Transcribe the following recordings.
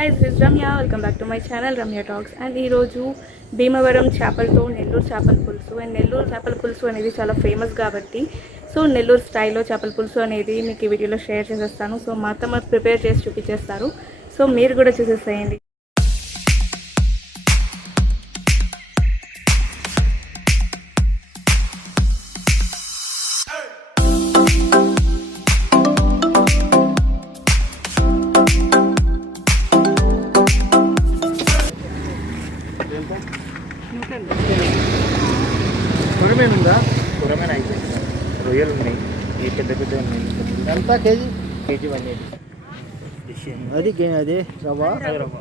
Guys, this is Ramya. Welcome back to my channel Ramya Talks. And ee roju Bhimavaram chapalto Nellore chapal pulusu and Nellore chapal pulusu anedi chaala famous kabatti so Nellore style lo chapal pulusu anedi meeku ee video lo share chesestanu. So ma atta prepare chesi chupichestaru. So meer kuda chusesayandi. కూరమైన అయిపోయింది. రొయ్యలు ఉన్నాయి, ఈ పెద్ద పెద్ద ఉన్నాయి. ఎంత KG? KG 180. అది రవ్వ రవ్వ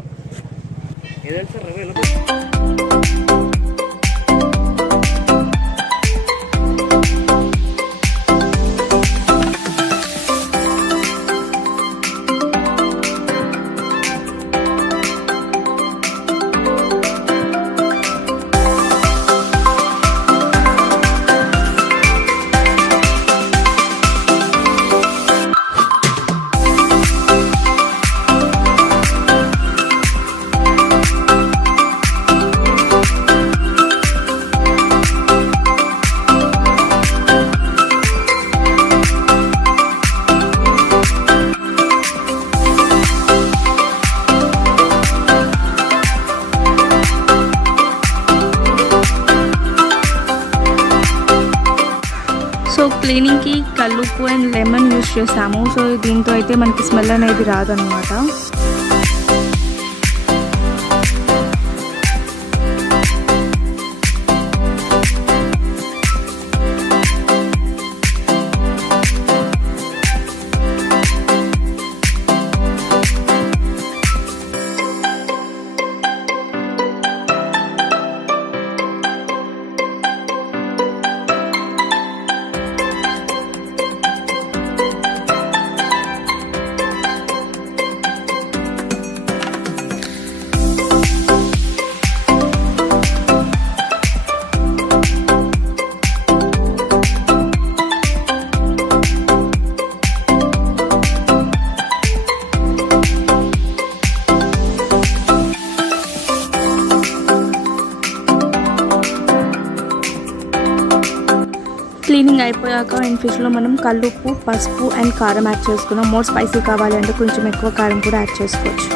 ఏదంటే సార్ రవ్వ ఎలా? సో క్లీనింగ్కి కల్లుప్పు అండ్ లెమన్ యూస్ చేసాము. సో దీంతో అయితే మనకి స్మెల్ అనేది రాదనమాట. క్లీనింగ్ అయిపోయాక అండ్ ఫిష్లో మనం కల్లుప్పు, పసుపు అండ్ కారం యాడ్ చేసుకున్నాం. మోర్ స్పైసీ కావాలి అంటే కొంచెం ఎక్కువ కారం కూడా యాడ్ చేసుకోవచ్చు.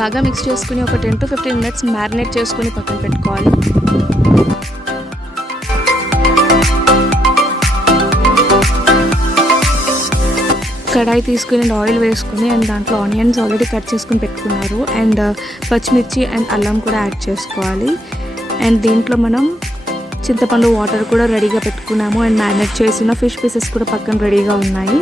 బాగా మిక్స్ చేసుకుని ఒక 10 to 15 minutes మ్యారినేట్ చేసుకుని పక్కన పెట్టుకోవాలి. కడాయి తీసుకుని ఆయిల్ వేసుకుని అండ్ దాంట్లో ఆనియన్స్ ఆల్రెడీ కట్ చేసుకుని పెట్టుకున్నారు అండ్ పచ్చిమిర్చి అండ్ అల్లం కూడా యాడ్ చేసుకోవాలి. అండ్ దీంట్లో మనం చింతపండు వాటర్ కూడా రెడీగా పెట్టుకున్నాము అండ్ మ్యారినేట్ చేసిన ఫిష్ పీసెస్ కూడా పక్కన రెడీగా ఉన్నాయి.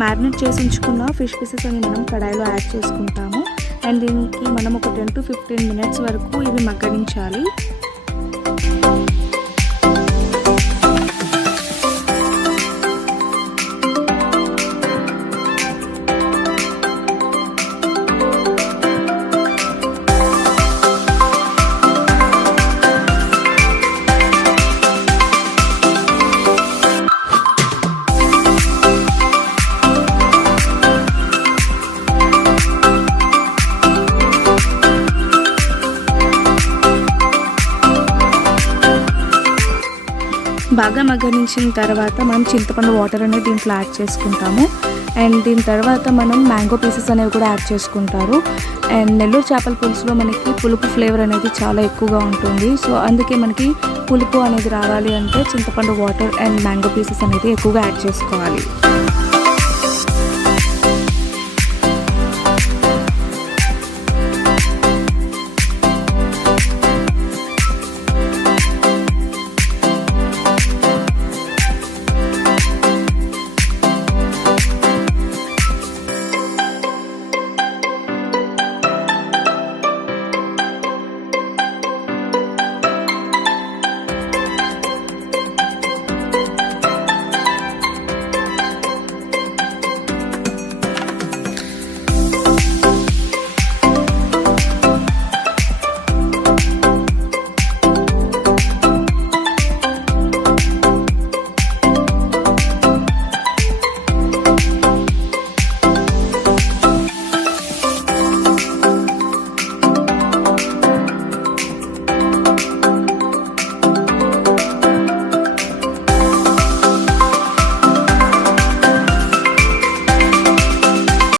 మ్యారినేట్ చేసి ఉంచుకున్న ఫిష్ పీసెస్ అని మనం కడాయిలో యాడ్ చేసుకుంటాము అండ్ దీనికి మనం ఒక 10 to 15 minutes వరకు ఇవి మగ్గనించాలి. బాగా మగ్గనించిన తర్వాత మనం చింతపండు వాటర్ అనేది దీంట్లో యాడ్ చేసుకుంటాము. అండ్ దీని తర్వాత మనం మ్యాంగో పీసెస్ అనేవి కూడా యాడ్ చేసుకుంటారు. అండ్ నెల్లూరు చేపల పులుసులో మనకి పులుపు ఫ్లేవర్ అనేది చాలా ఎక్కువగా ఉంటుంది. సో అందుకే మనకి పులుపు అనేది రావాలి అంటే చింతపండు వాటర్ అండ్ మ్యాంగో పీసెస్ అనేది ఎక్కువగా యాడ్ చేసుకోవాలి.